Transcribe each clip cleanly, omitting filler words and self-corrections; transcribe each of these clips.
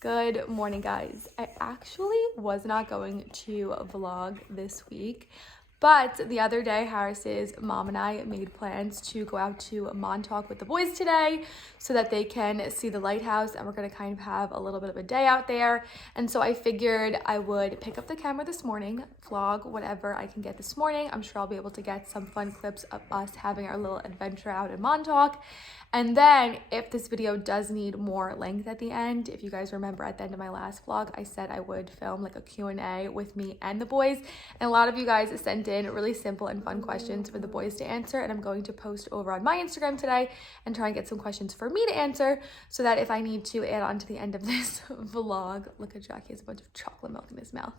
Good morning, guys. I actually was not going to vlog this week, but the other day, Harris's mom and I made plans to go out to Montauk with the boys today so that they can see the lighthouse, and we're going to kind of have a little bit of a day out there. And so I figured I would pick up the camera this morning, vlog whatever I can get this morning. I'm sure I'll be able to get some fun clips of us having our little adventure out in Montauk. And then if this video does need more length at the end, if you guys remember at the end of my last vlog, I said I would film like a Q&A with me and the boys. And a lot of you guys sent in really simple and fun questions for the boys to answer. And I'm going to post over on my Instagram today and try and get some questions for me to answer so that if I need to add on to the end of this vlog, look at Jack, he has a bunch of chocolate milk in his mouth.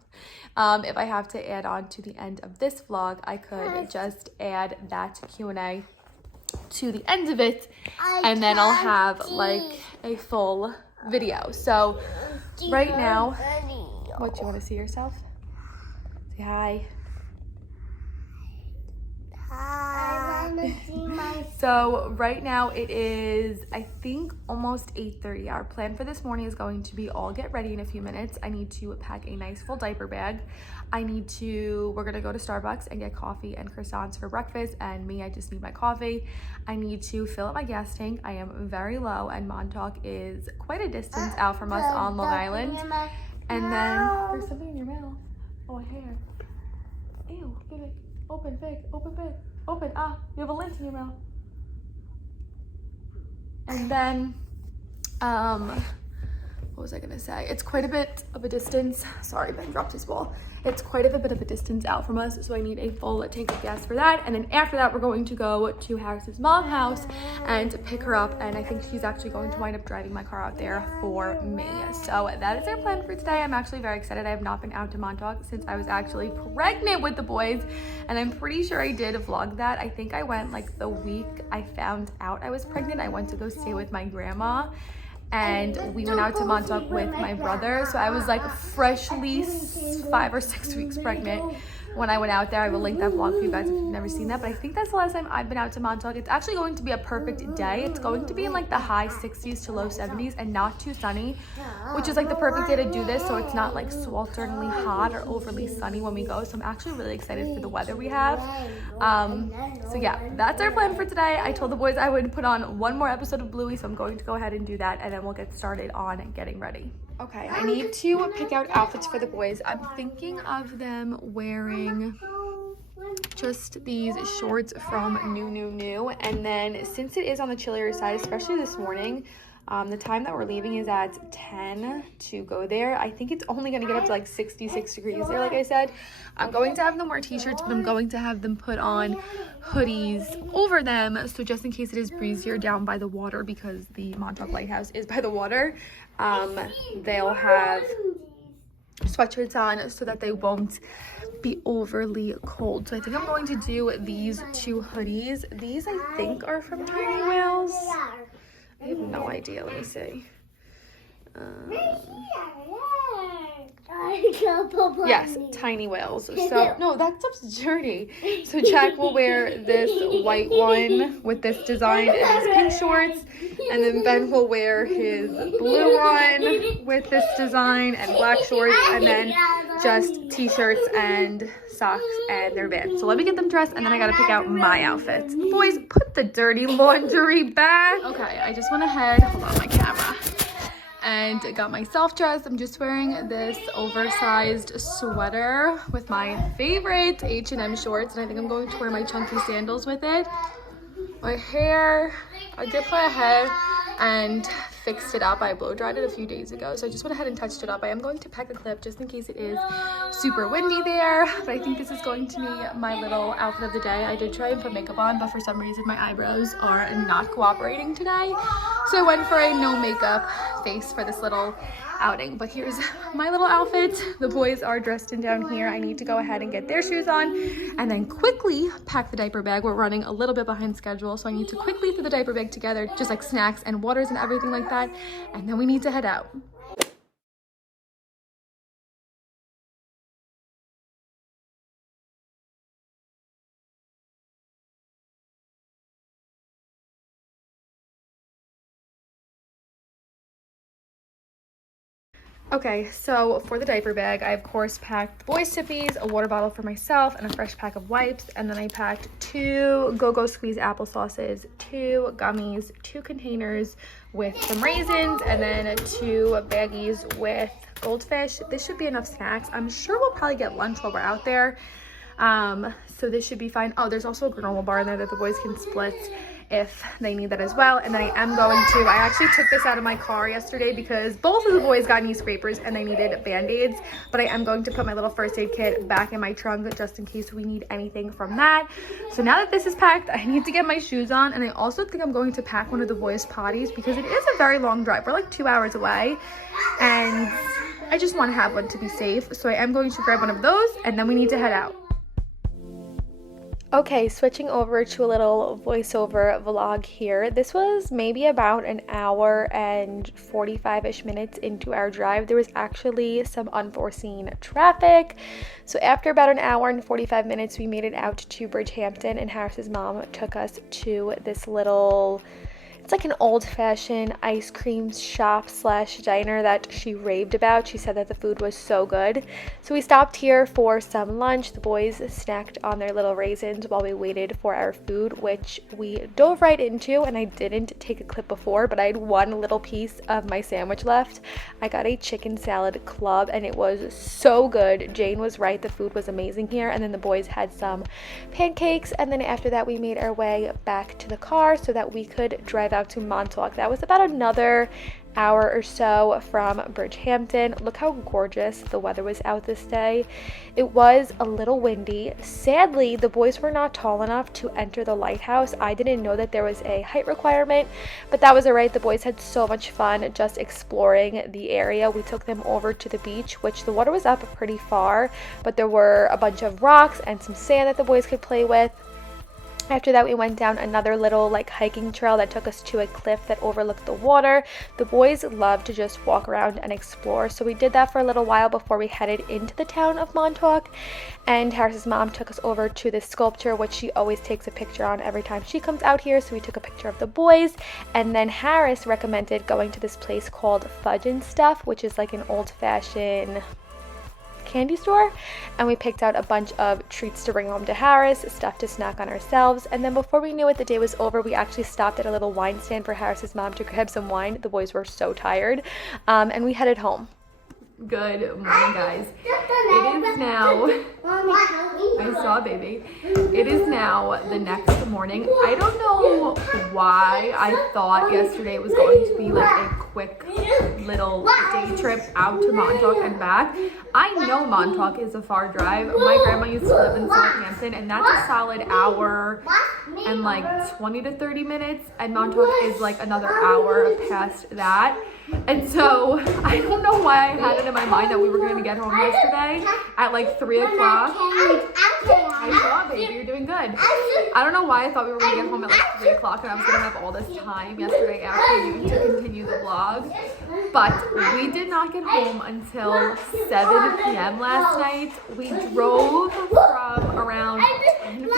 If I have to add on to the end of this vlog, I could just add that Q&A to the end of it, and then I'll have like a full video. So right now, what, do you want to see yourself? Say hi. I want to see myself. So right now it is, I think, almost 8:30. Our plan for this morning is going to be all get ready in a few minutes. I need to pack a nice full diaper bag. We're gonna go to Starbucks and get coffee and croissants for breakfast, and me, I just need my coffee. I need to fill up my gas tank. I am very low, and Montauk is quite a distance out from us on Long Island. And then there's something in your mouth. Oh, a hair. Ew, give it. Open, big, open, big, open. Ah, you have a lint in your mouth. And then, what was I gonna say? It's quite a bit of a distance. Sorry, Ben dropped his ball. It's quite a bit of a distance out from us, so I need a full tank of gas for that. And then after that, we're going to go to Harris's mom's house and pick her up. And I think she's actually going to wind up driving my car out there for me. So that is our plan for today. I'm actually very excited. I have not been out to Montauk since I was actually pregnant with the boys. And I'm pretty sure I did vlog that. I think I went like the week I found out I was pregnant. I went to go stay with my grandma, and we went out to Montauk with my brother. So I was like freshly 5 or 6 weeks pregnant when I went out there. I will link that vlog for you guys if you've never seen that. But I think that's the last time I've been out to Montauk. It's actually going to be a perfect day. It's going to be in like the high 60s to low 70s and not too sunny, which is like the perfect day to do this. So it's not like swelteringly hot or overly sunny when we go. So I'm actually really excited for the weather we have. So yeah, that's our plan for today. I told the boys I would put on one more episode of Bluey, so I'm going to go ahead and do that, and then we'll get started on getting ready. Okay, I need to pick out outfits for the boys. I'm thinking of them wearing just these shorts from New. And then since it is on the chillier side, especially this morning, the time that we're leaving is at 10 to go there. I think it's only going to get up to like 66 degrees there, like I said. I'm going to have them wear t-shirts, but I'm going to have them put on hoodies over them, so just in case it is breezier down by the water, because the Montauk Lighthouse is by the water, they'll have sweatshirts on so that they won't be overly cold. So I think I'm going to do these two hoodies. These I think are from Tiny Whales. I have no idea. Let me see. Yes, Tiny Whales. So no, that stuff's dirty. So Jack will wear this white one with this design and his pink shorts, and then Ben will wear his blue one with this design and black shorts, and then just t-shirts and socks and their Vans. So let me get them dressed, and then I gotta pick out my outfits. Boys, put the dirty laundry back. Okay, I just went ahead, hold on my camera, and got myself dressed. I'm just wearing this oversized sweater with my favorite H&M shorts, and I think I'm going to wear my chunky sandals with it. My hair, I did my hair and fixed it up. I blow dried it a few days ago, so I just went ahead and touched it up. I am going to pack a clip just in case it is super windy there, but I think this is going to be my little outfit of the day. I did try and put makeup on, but for some reason my eyebrows are not cooperating today, so I went for a no makeup face for this little outing. But here's my little outfit. The boys are dressed in down here. I need to go ahead and get their shoes on and then quickly pack the diaper bag. We're running a little bit behind schedule, so I need to quickly put the diaper bag together, just like snacks and waters and everything like that, and then we need to head out. Okay, so for the diaper bag, I of course packed the boys' sippies, a water bottle for myself, and a fresh pack of wipes. And then I packed 2 Go-Go Squeeze applesauces, 2 gummies, 2 containers with some raisins, and then 2 baggies with goldfish. This should be enough snacks. I'm sure we'll probably get lunch while we're out there. So this should be fine. Oh, there's also a granola bar in there that the boys can split if they need that as well. And then I actually took this out of my car yesterday because both of the boys got knee scrapers and they needed band-aids, but I am going to put my little first aid kit back in my trunk just in case we need anything from that. So now that this is packed, I need to get my shoes on, and I also think I'm going to pack one of the boys' potties because it is a very long drive. We're like 2 hours away, and I just want to have one to be safe. So I am going to grab one of those, and then we need to head out. Okay, switching over to a little voiceover vlog here. This was maybe about an hour and 45-ish minutes into our drive. There was actually some unforeseen traffic. So after about an hour and 45 minutes, we made it out to Bridgehampton, and Harris's mom took us to this little... It's like an old-fashioned ice cream shop / diner that she raved about. She said that the food was so good. So we stopped here for some lunch. The boys snacked on their little raisins while we waited for our food, which we dove right into, and I didn't take a clip before, but I had one little piece of my sandwich left. I got a chicken salad club, and it was so good. Jane was right. The food was amazing here. And then the boys had some pancakes, and then after that we made our way back to the car so that we could drive out to Montauk. That was about another hour or so from Bridgehampton. Look how gorgeous the weather was out this day. It was a little windy. Sadly, the boys were not tall enough to enter the lighthouse. I didn't know that there was a height requirement, but that was alright. The boys had so much fun just exploring the area. We took them over to the beach, which the water was up pretty far, but there were a bunch of rocks and some sand that the boys could play with. After that, we went down another little hiking trail that took us to a cliff that overlooked the water. The boys love to just walk around and explore, so we did that for a little while before we headed into the town of Montauk. And Harris's mom took us over to this sculpture, which she always takes a picture on every time she comes out here, so we took a picture of the boys. And then Harris recommended going to this place called Fudge and Stuff, which is like an old-fashioned candy store, and we picked out a bunch of treats to bring home to Harris, stuff to snack on ourselves. And then before we knew it, the day was over. We actually stopped at a little wine stand for Harris's mom to grab some wine. The boys were so tired, and we headed home. Good morning, guys. It is now, I saw a baby. It is now the next morning. I don't know why I thought yesterday it was going to be like a quick little day trip out to Montauk and back. I know Montauk is a far drive. My grandma used to live in Southampton, and that's a solid hour and like 20 to 30 minutes, and Montauk is like another hour past that. And so I don't know why I had it in my mind that we were going to get home yesterday at like 3 o'clock. I saw, baby, you're doing good. I don't know why I thought we were going to get home at like 3 o'clock and I was going to have all this time yesterday afternoon to continue the vlog. But we did not get home until 7 p.m. last night. We drove from around 10:15.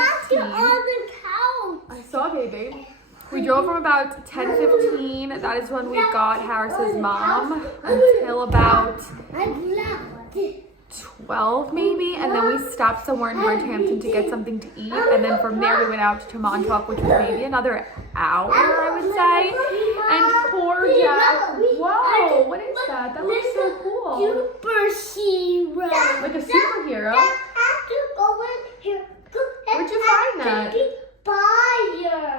I saw, baby. We drove from about 10:15, that is when we got Harris's mom, until about 12 maybe, and then we stopped somewhere in Bridgehampton to get something to eat, and then from there we went out to Montauk, which was maybe another hour, I would say. And poor Jack, whoa, what is that? That looks so cool. Superhero. Like a superhero? Where'd you find that?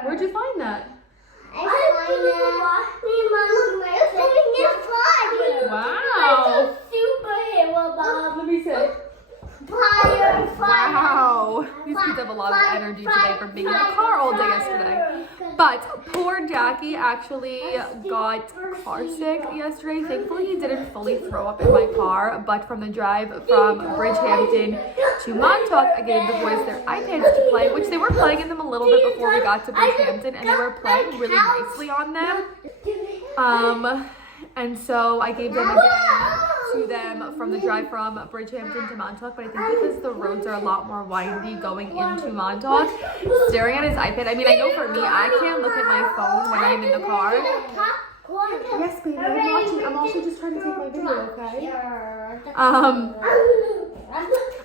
Where'd you find that? Wow. Let me see. Wow. These kids have a lot of energy today from being in the car all day yesterday. But poor Jackie actually got car sick yesterday. Thankfully, he didn't fully throw up in my car, but from the drive from Bridgehampton to Montauk, I gave the boys their iPads to play, which they were playing in them a little bit before we got to Bridgehampton, and they were playing really nicely on them. And so I gave them again to them from the drive from Bridgehampton to Montauk, but I think because the roads are a lot more windy going into Montauk, staring at his iPad, I mean, I know for me, I can't look at my phone when I'm in the car. Yes, baby, I'm watching. I'm also just trying to take my video, okay?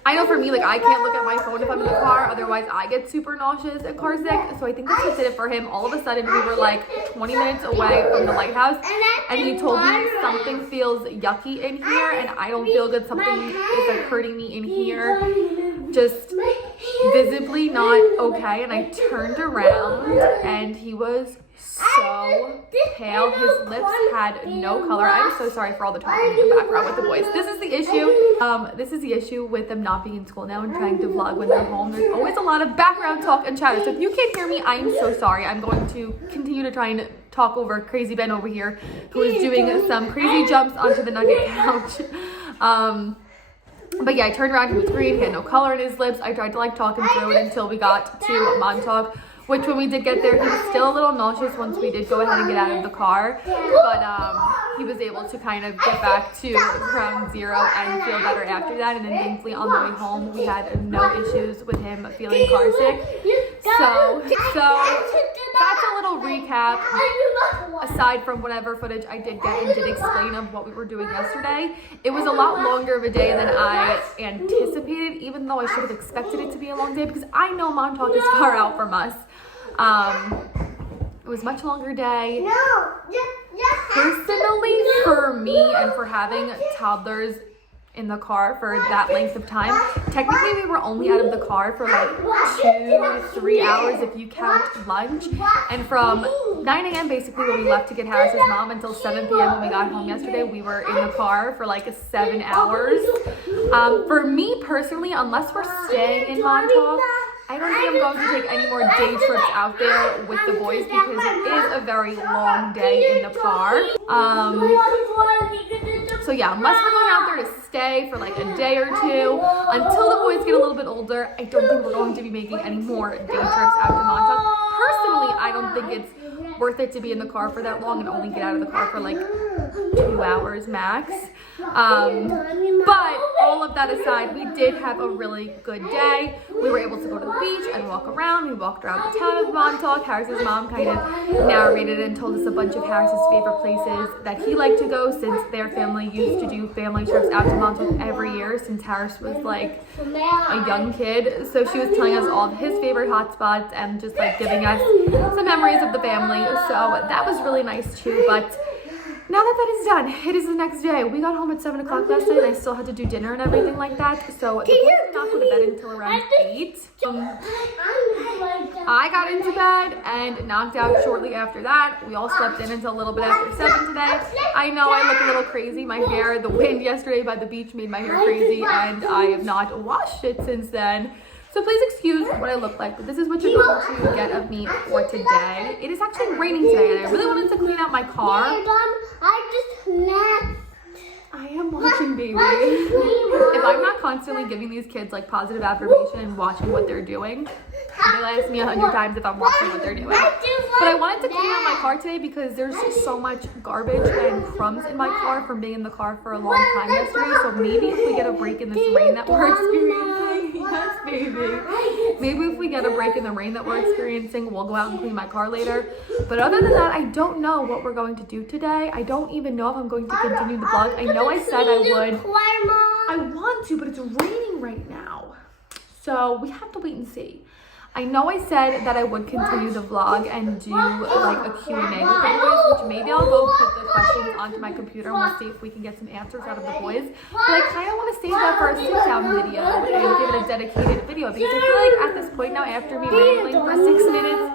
I know for me, like, I can't look at my phone if I'm in the car, otherwise I get super nauseous and car sick, so I think this just did it for him. All of a sudden, we were like 20 minutes away from the lighthouse, and he told me something feels yucky in here, and I don't feel good. Something is like hurting me in here, just visibly not okay, and I turned around, and he was so pale. His lips had no color. I'm so sorry for all the talking in the background with the boys. This is the issue. This is the issue with them not being in school now and trying to vlog when they're home. There's always a lot of background talk and chatter. So if you can't hear me, I am so sorry. I'm going to continue to try and talk over Crazy Ben over here, who is doing some crazy jumps onto the nugget couch. But yeah, I turned around, he was green, he had no color in his lips. I tried to like talk him through it until we got to Montauk, which when we did get there, he was still a little nauseous once we did go ahead and get out of the car. But he was able to kind of get back to ground zero and feel better after that. And then thankfully on the way home, we had no issues with him feeling car sick. So that's a little recap. Aside from whatever footage I did get and did explain of what we were doing yesterday, it was a lot longer of a day than I anticipated, even though I should have expected it to be a long day because I know Montauk is far out from us. It was a much longer day. Personally, for me and for having toddlers in the car for that length of time, technically we were only out of the car for like 2 to 3 hours if you count lunch, and from 9 a.m. basically when we left to get Harris's mom until 7 p.m. when we got home yesterday, we were in the car for like 7 hours. For me personally, unless we're staying in Montauk, I don't think I'm going to take any more day trips out there with the boys because it is a very long day in the car. So yeah, unless we're going out there to stay for like a day or two until the boys get a little bit older, I don't think we're going to be making any more day trips out to Montauk. Personally, I don't think it's worth it to be in the car for that long and only get out of the car for like 2 hours max. But all of that aside, we did have a really good day. We were able to go to the beach and walk around. We walked around the town of Montauk. Harris's mom kind of narrated and told us a bunch of Harris's favorite places that he liked to go since their family used to do family trips out to Montauk every year since Harris was like a young kid. So she was telling us all of his favorite hot spots and just like giving us some memories of the family. So that was really nice too. But now that that is done, it is the next day. We got home at 7 o'clock last night and I still had to do dinner and everything like that. So the boys did not go to bed until around 8. I got into bed and knocked out shortly after that. We all slept in until a little bit after 7 today. I know I look a little crazy. My hair, the wind yesterday by the beach made my hair crazy and I have not washed it since then. So please excuse what I look like, but this is what you're going to get of me for today. It is actually raining today, and I really wanted to clean out my car. I am watching, baby. If I'm not constantly giving these kids like positive affirmation and watching what they're doing, they'll ask me 100 times if I'm watching what they're doing. But I wanted to clean out my car today because there's just so much garbage and crumbs in my car from being in the car for a long time yesterday. So maybe if we get a break in this rain that we're experiencing, yes, baby. Maybe if we get a break in the rain that we're experiencing, we'll go out and clean my car later. But other than that, I don't know what we're going to do today. I don't even know if I'm going to continue the vlog. I know I said I would. I want to, but it's raining right now. So we have to wait and see. I know I said that I would continue the vlog and do like a Q&A with the boys, which maybe I'll go put the questions onto my computer and we'll see if we can get some answers out of the boys. But I kind of want to save that for a sit-down video and give it a dedicated video because I feel like at this point now, after me rambling for 6 minutes,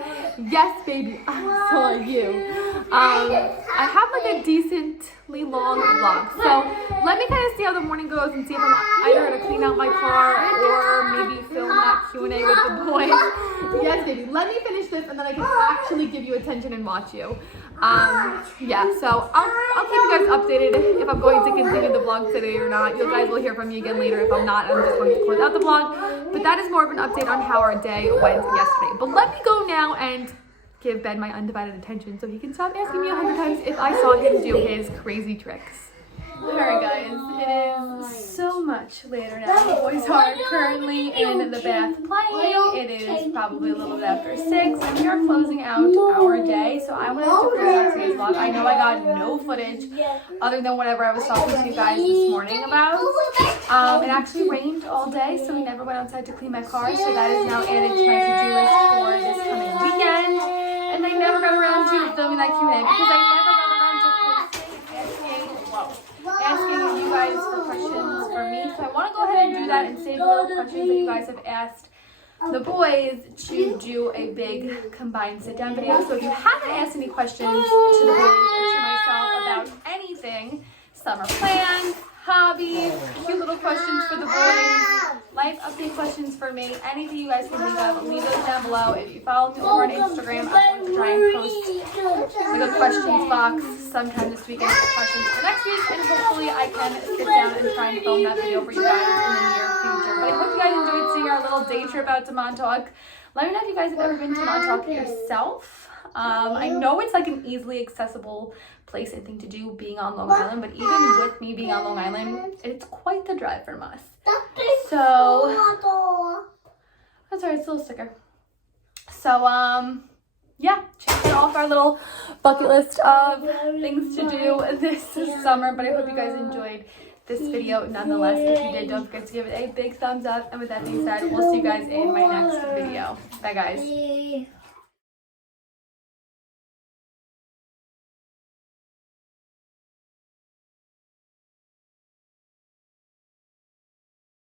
yes, baby, so are you. I have like a decently long vlog, so let me kind of see how the morning goes and see if I'm either going to clean out my car or maybe film that Q&A with the boys. Yes, baby, let me finish this and then I can actually give you attention and watch you. Yeah, so I'll keep you guys updated if I'm going to continue the vlog today or not. You guys will hear from me again later. If I'm not, I'm just going to close out the vlog. But that is more of an update on how our day went yesterday. But let me go now and give Ben my undivided attention so he can stop asking me 100 times if I saw him do his crazy tricks. Alright guys, it is so much later now. boys are currently in the bath playing. It is probably a little bit after 6, and we are closing out our day. So I wanted to close out today's vlog. I know I got no footage other than whatever I was talking to you guys this morning about. It actually rained all day, so we never went outside to clean my car. So that is now added to my to-do list for this coming weekend. And I never got around to filming that Q&A because I never got around to asking you guys for questions for me. So I want to go ahead and do that and save the little questions that you guys have asked the boys to do a big combined sit-down video. So if you haven't asked any questions to the boys or to myself about anything, summer plans, hobbies, cute little questions for the boys, life update questions for me, anything you guys can think of, leave those down below. If you follow me over on Instagram, I'm going to try and post like a questions box sometime this weekend for questions for next week, and hopefully I can sit down and try and film that video for you guys in the near future. But I hope you guys enjoyed seeing our little day trip out to Montauk. Let me know if you guys have ever been to Montauk yourself. I know it's like an easily accessible place, I think, to do being on Long Island, but even with me being on Long Island, it's quite the drive from us. So that's alright, it's a little sticker. So yeah, check off our little bucket list of things to do this summer. But I hope you guys enjoyed this video nonetheless. If you did, don't forget to give it a big thumbs up. And with that being said, we'll see you guys in my next video. Bye guys.